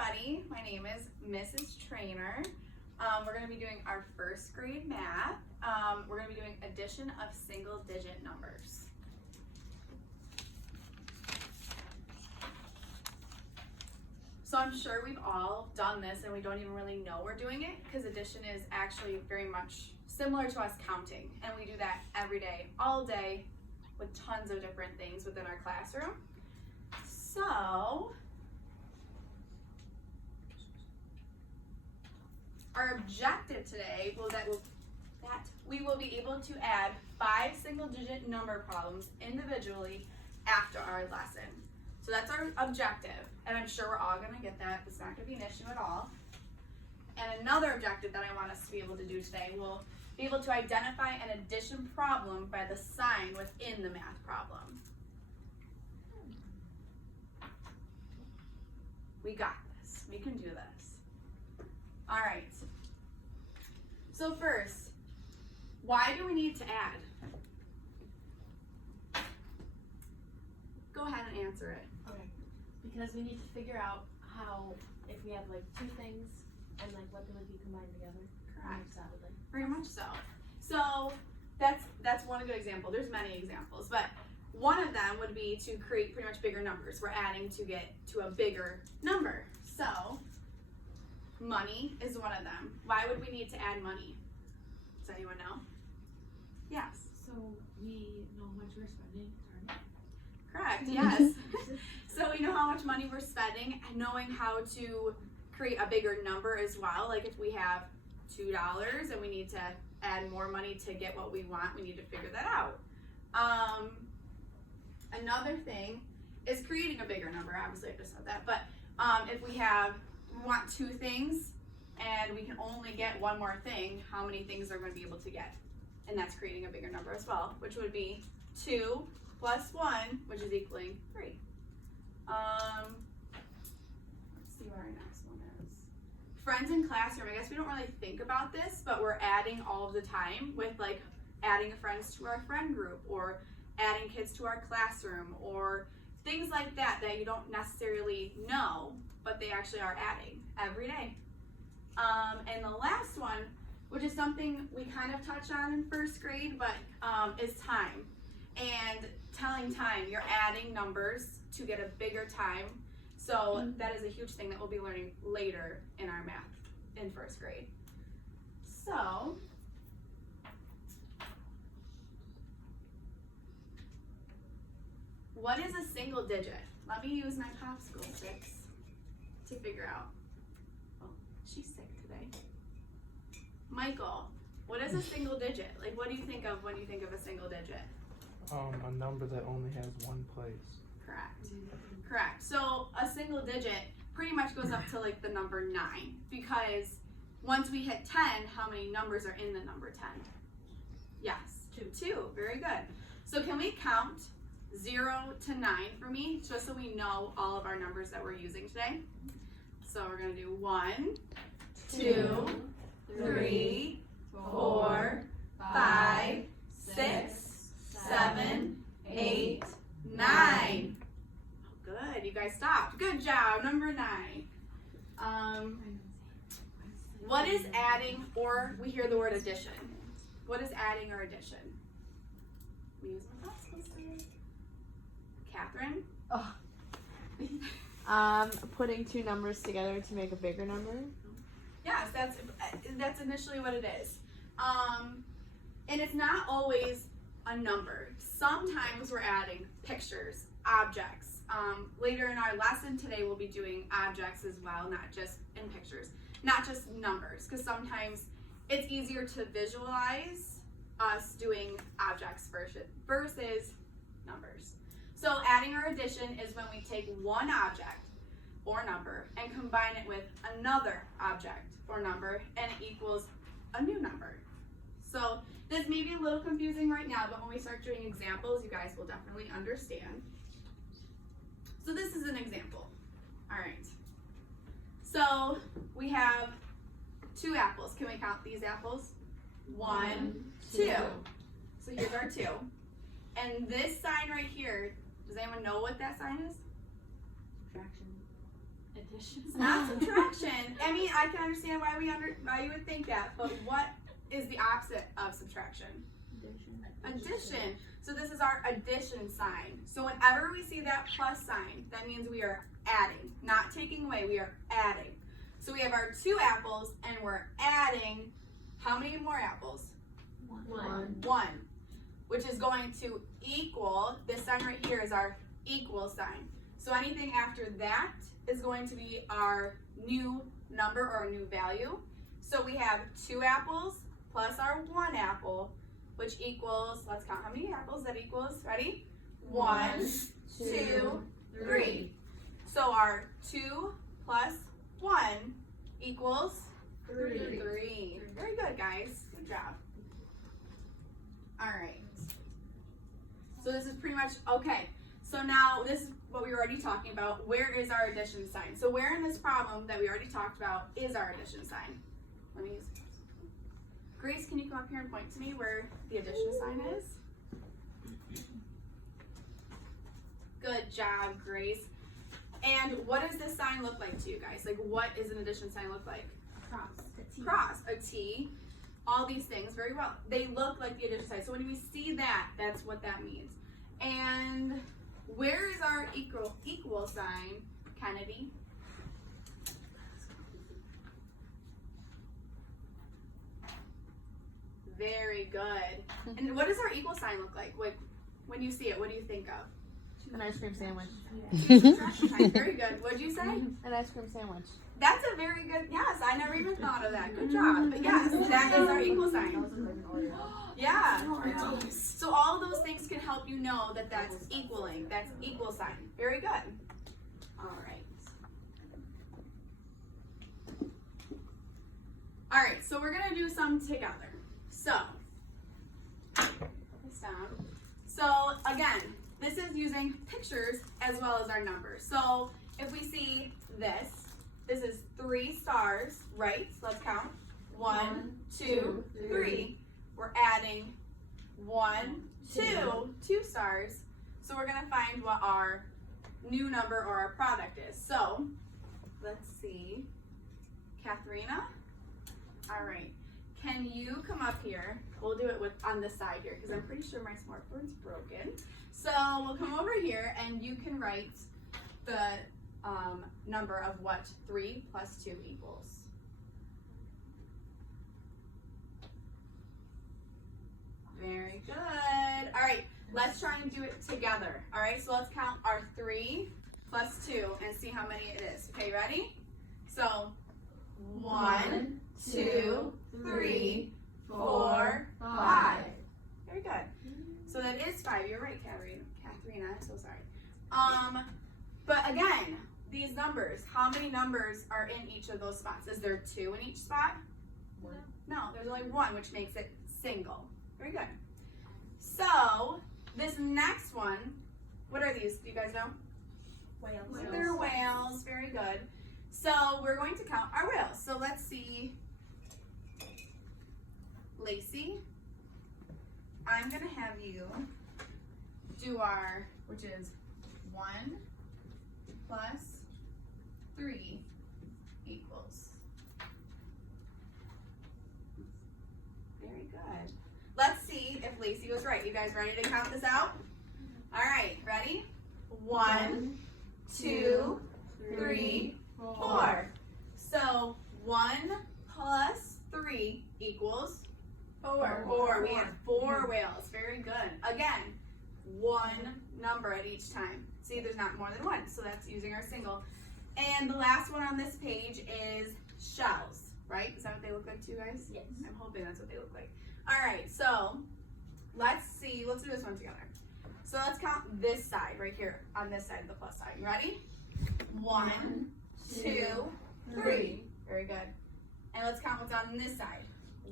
everybody. My name is Mrs. Trainer. We're going to be doing our first grade math. We're going to be doing addition of single digit numbers. So I'm sure we've all done this and we don't even really know we're doing it because addition is actually very much similar to us counting. And we do that every day, all day, with tons of different things within our classroom. So, our objective today was that we will be able to add 5 single-digit number problems individually after our lesson. So that's our objective, and I'm sure we're all going to get that. It's not going to be an issue at all. And another objective that I want us to be able to do today, we'll be able to identify an addition problem by the sign within the math problem. We got this. We can do this. All right. So first, why do we need to add? Go ahead and answer it. Okay. Because we need to figure out how, if we have like 2 things and like what they would be combined together. Correct. Solidly. Very much so. So that's one good example. There's many examples, but one of them would be to create pretty much bigger numbers. We're adding to get to a bigger number. So money is one of them. Why would we need to add money? Does anyone know? Yes. So we know how much we're spending. Correct, yes. So we know how much money we're spending and knowing how to create a bigger number as well. Like if we have $2 and we need to add more money to get what we want, we need to figure that out. Another thing is creating a bigger number. Obviously I just said that, but if we want 2 things and we can only get one more thing, how many things are we going to be able to get? And that's creating a bigger number as well, which would be 2 plus 1, which is equaling 3. Let's see what our next one is. Friends in classroom. I guess we don't really think about this, but we're adding all of the time with like adding friends to our friend group or adding kids to our classroom or things like that you don't necessarily know, but they actually are adding every day. And the last one, which is something we kind of touched on in first grade, but is time. And telling time, you're adding numbers to get a bigger time. So that is a huge thing that we'll be learning later in our math in first grade. So, what is a single digit? Let me use my popsicle sticks to figure out. Oh, she's sick today. Michael, what is a single digit? Like, what do you think of when you think of a single digit? A number that only has one place. Correct. Correct. So a single digit pretty much goes up to like the number 9 because once we hit 10, how many numbers are in the number 10? Yes, 2. Very good. So can we count 0 to 9 for me, just so we know all of our numbers that we're using today? So we're going to do 1, 2, 3, 4, 5, 6, 7, 8, 9. Oh, good. You guys stopped. Good job. Number 9. What is adding, or we hear the word addition? What is adding or addition? We use my popsicle. Catherine? Putting 2 numbers together to make a bigger number. Yes, that's initially what it is. And it's not always a number. Sometimes we're adding pictures, objects. Later in our lesson today, we'll be doing objects as well, not just in pictures, not just numbers, because sometimes it's easier to visualize us doing objects versus numbers. So adding or addition is when we take one object or number and combine it with another object or number, and it equals a new number. So this may be a little confusing right now, but when we start doing examples, you guys will definitely understand. So this is an example. All right. So we have 2 apples. Can we count these apples? 1, 2. So here's our 2. And this sign right here, does anyone know what that sign is? Fraction. Addition. It's not subtraction. I mean, I can understand why why you would think that, but what is the opposite of subtraction? Addition. So this is our addition sign. So whenever we see that plus sign, that means we are adding, not taking away, we are adding. So we have our 2 apples and we're adding how many more apples? 1. 1, which is going to equal, this sign right here is our equal sign. So anything after that is going to be our new number or a new value. So we have 2 apples plus our 1 apple, which equals, let's count how many apples that equals. Ready? 1, 2, 3. So our 2 plus 1 equals 3. Very good, guys. Good job. All right. So this is pretty much, okay. So now this is what we were already talking about. Where is our addition sign? So where in this problem that we already talked about is our addition sign? Let me use Grace, can you come up here and point to me where the addition sign is? Good job, Grace. And what does this sign look like to you guys? Like, what does an addition sign look like? Cross. A T. Cross, a T, all these things, very well. They look like the addition sign. So when we see that, that's what that means. And where is our equal sign, Kennedy? Very good. And what does our equal sign look like? Like, when you see it, what do you think of? An ice cream sandwich. Subtraction sign. Very good. What'd you say? An ice cream sandwich. That's a very good, yes, I never even thought of that. Good job. But yes, that is our equal sign. Yeah. So all of those things can help you know that that's equaling. That's equal sign. Very good. All right. All right, so we're gonna do some together. So, this down. So again, this is using pictures as well as our numbers. So if we see this is 3 stars, right? So let's count. 1, 2, 3. We're adding 1, 2 stars. So we're gonna find what our new number or our product is. So let's see. Katharina. All right. Can you come up here? We'll do it on this side here because I'm pretty sure my smartboard's broken. So we'll come over here and you can write the number of what 3 plus 2 equals. Very good. All right, let's try and do it together. All right, so let's count our 3 plus 2 and see how many it is. Okay, ready? So 1, 2, 3, 4, 5. Very good. So that is 5. You're right, Katharina. I'm so sorry. But again, these numbers, how many numbers are in each of those spots? Is there 2 in each spot? No, there's only 1, which makes it single. Very good. So this next one, what are these? Do you guys know? Whales. They're whales. Very good. So we're going to count our whales. So let's see. Lacey, I'm going to have you do our, which is 1 plus 3 equals. Very good. Let's see if Lacey was right. You guys ready to count this out? All right, ready? 1, 2, 3, 4. So 1 plus 3 equals 4. We had 4 whales. Very good. Again, 1 number at each time. See, there's not more than 1, so that's using our single. And the last one on this page is shells, right? Is that what they look like to you guys? Yes. I'm hoping that's what they look like. All right, so let's see. Let's do this one together. So let's count this side right here on this side of the plus sign. You ready? 1, 2, 3. Very good. And let's count what's on this side.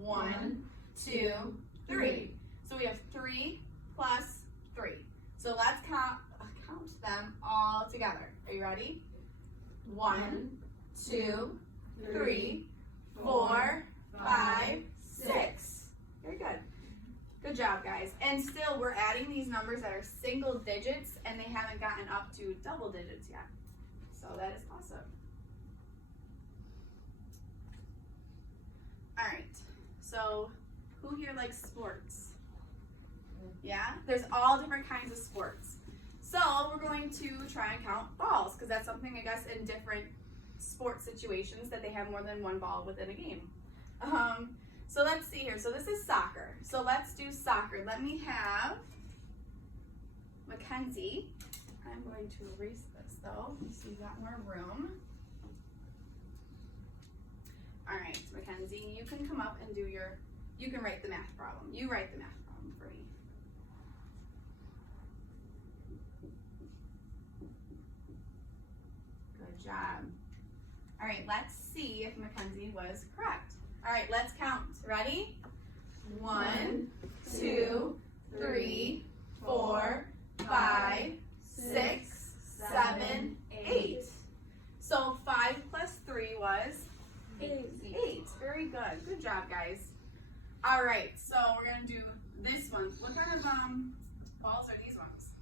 1, 2, 3. So we have 3 plus 3. So let's count them all together. Are you ready? 1, 2, 3, 4, 5, 6. Very good. Good job, guys. And still, we're adding these numbers that are single digits, and they haven't gotten up to double digits yet. So that is awesome. Who here likes sports? Yeah, there's all different kinds of sports. So we're going to try and count balls because that's something, I guess, in different sports situations that they have more than one ball within a game. So let's see here. So this is soccer. So let's do soccer. Let me have Mackenzie. I'm going to erase this though, so you got more room. All right, Mackenzie, you can come up and do you can write the math problem. You write the math problem for me. Good job. All right, let's see if Mackenzie was correct. All right, let's count. Ready? 1, 2, 3, 4, 5, 6, 7, 8. So 5 plus 3 was 8. Very good. Good job, guys. All right, so we're gonna do this one. What kind of balls are these ones?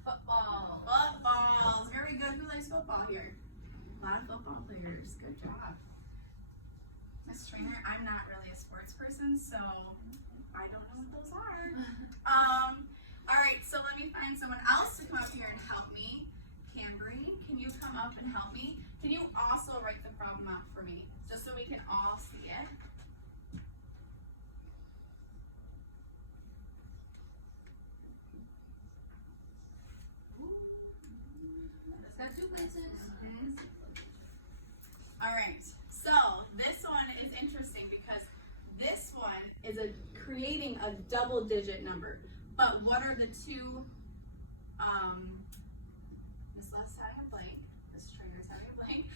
Football. Footballs. Very good. Who likes football here? A lot of football players. Good job. Miss Trainer, I'm not really a sports person, so I don't know what those are. All right, so let me find someone else to come up here and help me. Camry, can you come up and help me? Can you also write the problem out for me, just so we can all see it? It's got 2 places. All right, so this one is interesting because this one is creating a double-digit number. But what are the two? Miss Les having a blank. Miss Trainer's having a blank.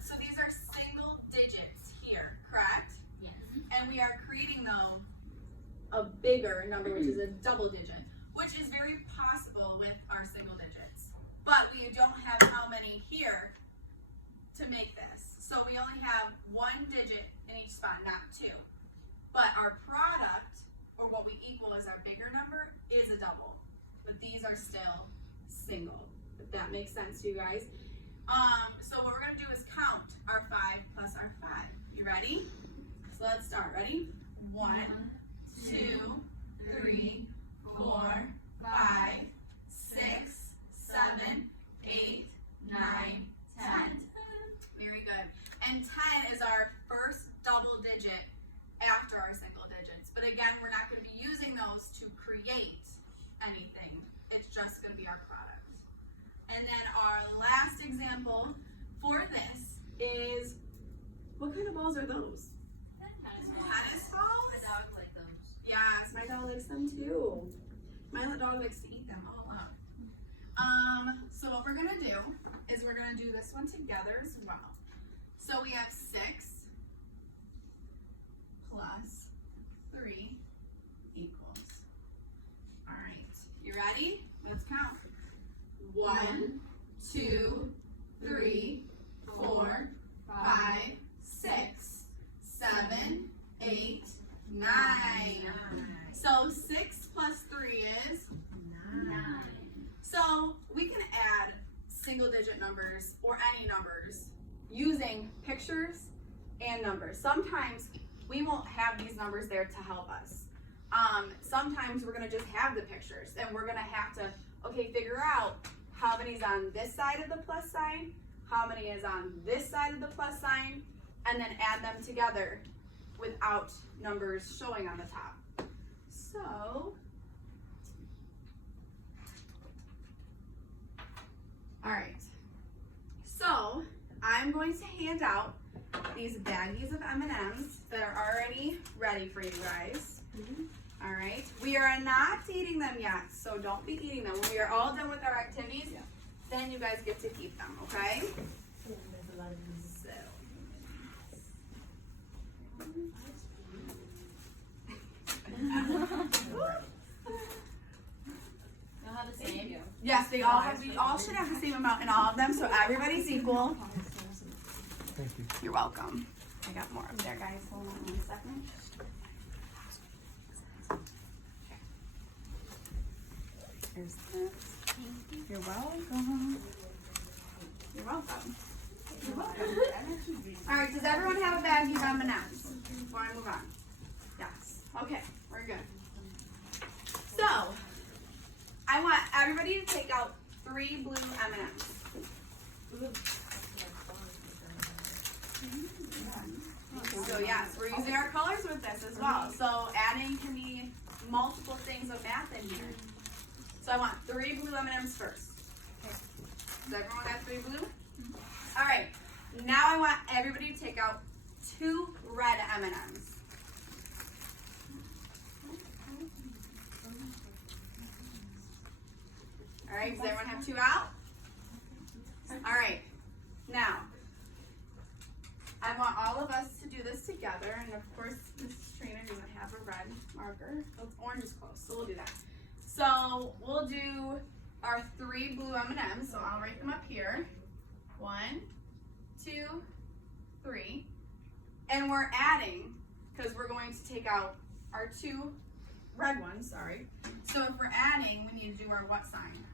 So these are single digits here, correct? Yes. And we are creating though a bigger number, which is a double digit, which is very possible with our single digits. But we don't have how many here to make this. So we only have 1 digit in each spot, not 2. But our product, or what we equal as our bigger number, is a double. But these are still single, if that makes sense to you guys. So what we're gonna do is count our 5 plus our 5. You ready? So let's start. Ready? 1, 2, 3, 4, 5, 6, 7, 8, 9, 10. Very good. And 10 is our first double digit after our single digits. But again, we're not going to be using those to create anything. It's just going to be our product. And then our last example for this is, what kind of balls are those? Tennis balls? My dog likes them. Yes, my dog likes them too. My dog likes to eat them all up. So what we're gonna do is we're gonna do this one together as well. So we have 6 plus 3 equals. All right, you ready? Let's count. 1, 2, 3, 4, 5, 6, 7, 8, 9. So 6 plus 3 is 9. So we can add single digit numbers or any numbers using pictures and numbers. Sometimes we won't have these numbers there to help us. Sometimes we're gonna just have the pictures and we're gonna have to, figure out how many is on this side of the plus sign, how many is on this side of the plus sign, and then add them together without numbers showing on the top. So, all right, so I'm going to hand out these baggies of M&Ms that are already ready for you guys. All right, we are not eating them yet, so don't be eating them. When we are all done with our activities, then you guys get to keep them, okay? So, You'll have the same. yes, we all should have the same amount in all of them, so everybody's equal. Thank you. You're welcome. I got more up there, guys. Hold on 1 second. Here's this. You're welcome. You're welcome. You're welcome. All right, does everyone have a baggie of M&Ms before I move on? Yes. Okay, we're good. So, I want everybody to take out 3 blue M&Ms. So yes, we're using our colors with this as well. So adding can be multiple things of math in here. So I want 3 blue M&Ms first. Does everyone have 3 blue? All right. Now I want everybody to take out 2 red M&Ms. All right. Does everyone have 2 out? All right. Now, I want all of us to do this together, and of course, Mrs. Trainer doesn't have a red marker. Oh, orange is close, so we'll do that. So we'll do our 3 blue M&Ms. So I'll write them up here. 1, 2, 3, and we're adding because we're going to take out our 2 red ones. Sorry. So if we're adding, we need to do our what sign?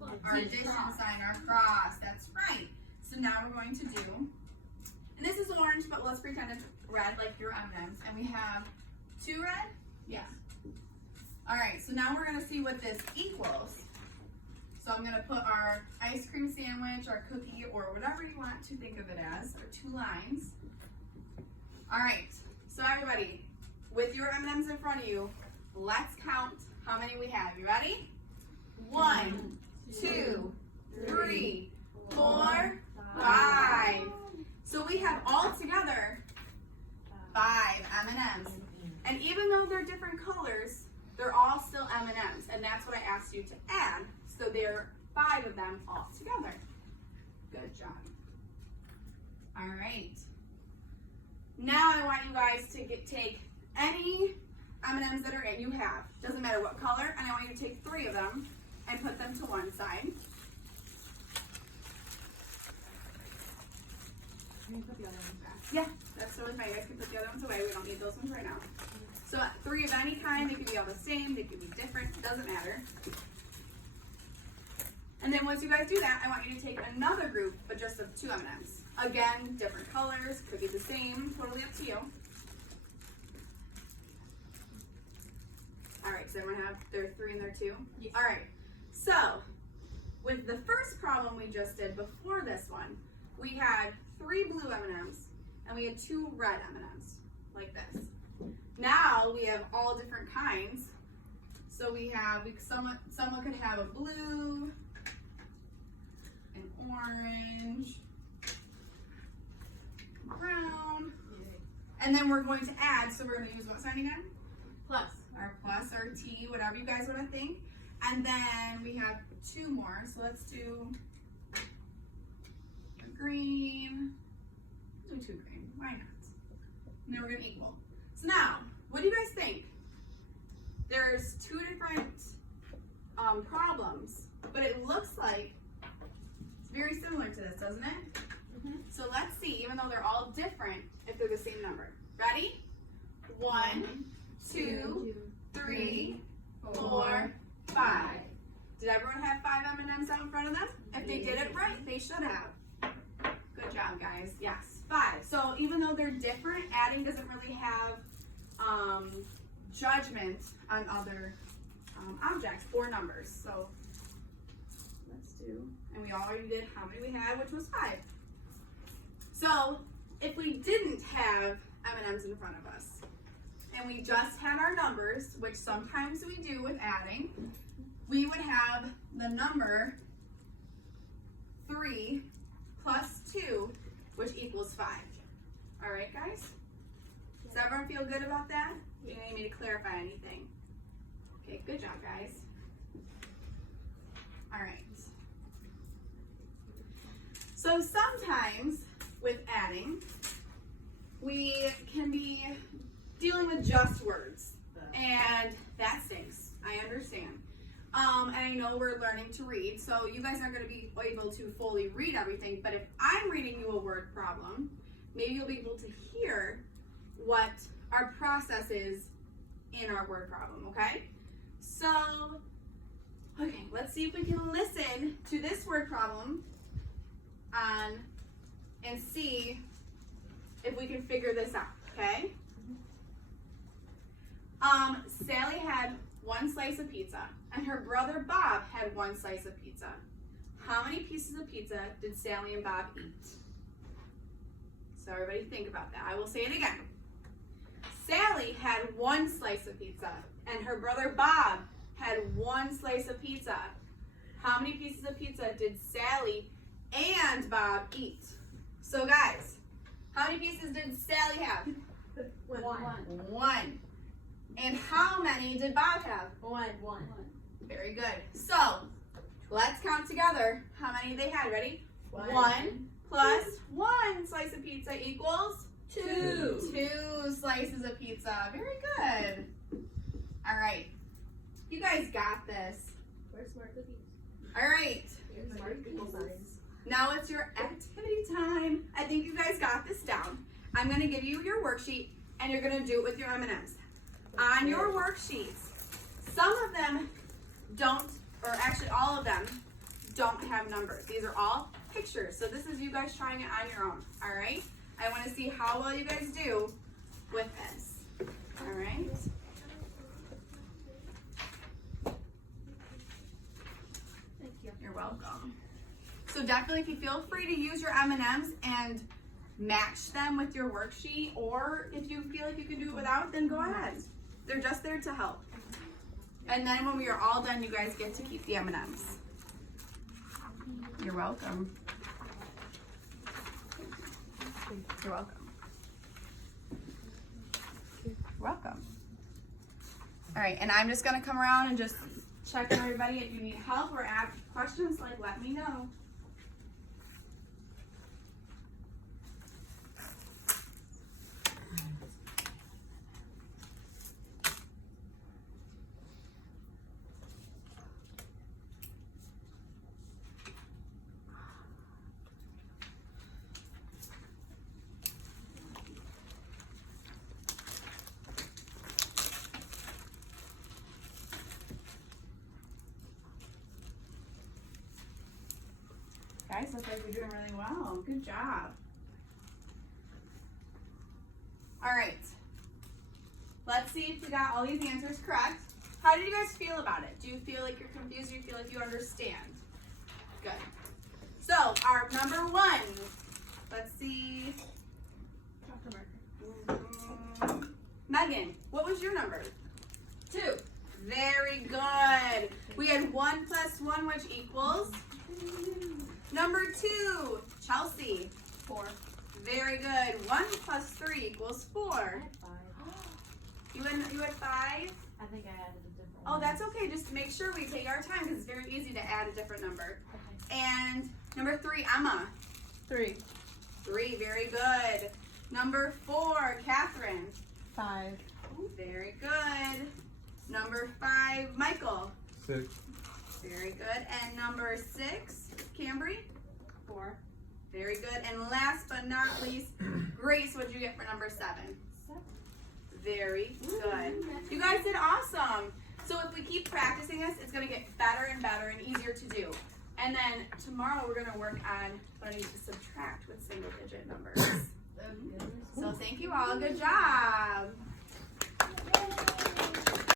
Our addition sign, our cross. That's right. So now we're going to do. And this is orange, but let's pretend it's red like your M&Ms. And we have 2 red? Yeah. All right, so now we're gonna see what this equals. So I'm gonna put our ice cream sandwich, our cookie, or whatever you want to think of it as, our 2 lines. All right, so everybody, with your M&Ms in front of you, let's count how many we have. You ready? 1, 2, 3, 4, 5. So we have all together 5 M&Ms. And even though they're different colors, they're all still M&Ms. And that's what I asked you to add. So there are 5 of them all together. Good job. All right. Now I want you guys to take any M&Ms that are in you have. Doesn't matter what color. And I want you to take 3 of them and put them to one side. Can you put the other ones back? Yeah, that's totally fine. You guys can put the other ones away. We don't need those ones right now. So 3 of any kind, they could be all the same, they could be different, it doesn't matter. And then once you guys do that, I want you to take another group, but just of 2 M&Ms. Again, different colors, could be the same, totally up to you. All right, so everyone have their 3 and their 2? Yes. All right, so with the first problem we just did before this one, we had 3 blue M&Ms and we had 2 red M&Ms, like this. Now we have all different kinds. So we have, someone could have a blue, an orange, brown, and then we're going to add, so we're going to use what sign again? Plus. Our plus, or T, whatever you guys want to think. And then we have 2 more, so let's do a green, do 2 green, why not? And then we're going to equal. So now, what do you guys think? There's 2 different problems, but it looks like it's very similar to this, doesn't it? Mm-hmm. So let's see, even though they're all different, if they're the same number. Ready? 1, 2, 3, 4, 5. Did everyone have 5 M&Ms out in front of them? If they did it right, they should have. Good job, guys. Yes, 5. So even though they're different, adding doesn't really have judgment on other objects or numbers. So let's do, and we already did how many we had, which was 5. So if we didn't have M&Ms in front of us, and we just had our numbers, which sometimes we do with adding, we would have the number 3 plus 2, which equals 5. All right, guys? Does everyone feel good about that? Do you need me to clarify anything? Okay, good job, guys. All right. So sometimes with adding, we can be dealing with just words, and that stinks. I understand. And I know we're learning to read, so you guys aren't going to be able to fully read everything, but if I'm reading you a word problem, maybe you'll be able to hear what our process is in our word problem, okay? So, okay, let's see if we can listen to this word problem and see if we can figure this out, okay? Sally had 1 slice of pizza, and her brother Bob had 1 slice of pizza. How many pieces of pizza did Sally and Bob eat? So everybody think about that. I will say it again. Sally had 1 slice of pizza, and her brother Bob had 1 slice of pizza. How many pieces of pizza did Sally and Bob eat? So guys, how many pieces did Sally have? 1. And how many did Bob have? 1. Very good. So, let's count together how many they had. Ready? 1 plus 1 slice of pizza equals 2. 2 slices of pizza. Very good. All right. You guys got this. We're smart cookies. All right. We're smart people signs. Now it's your activity time. I think you guys got this down. I'm going to give you your worksheet, and you're going to do it with your M&Ms. On your worksheets, some of them don't, or actually all of them don't have numbers. These are all pictures. So this is you guys trying it on your own. All right? I want to see how well you guys do with this. All right? Thank you. You're welcome. So definitely, if you feel free to use your M&Ms and match them with your worksheet, or if you feel like you can do it without, then go ahead. They're just there to help. And then when we are all done, you guys get to keep the M&Ms. You're welcome. You're welcome. You're welcome. All right, and I'm just gonna come around and just check on everybody. If you need help or ask questions, like, let me know. Guys, looks like you're doing really well. Good job. All right. Let's see if we got all these answers correct. How did you guys feel about it? Do you feel like you're confused or do you feel like you understand? Good. So, our number 1. Let's see. Megan, what was your number? 2. Very good. We had 1 plus 1, which equals? Number 2, Chelsea. 4. Very good. 1 plus 3 equals 4. 5. You had 5? I think I added a different one. Oh, that's okay. Just make sure we take our time because it's very easy to add a different number. Okay. And number 3, Emma. 3. 3, very good. Number 4, Catherine. 5. Very good. Number 5, Michael. 6. Very good. And number 6, Cambry. 4. Very good. And last but not least, Grace, what'd you get for number 7? 7. Very good. You guys did awesome. So if we keep practicing this, it's going to get better and better and easier to do. And then tomorrow we're going to work on learning to subtract with single digit numbers. So thank you all. Good job.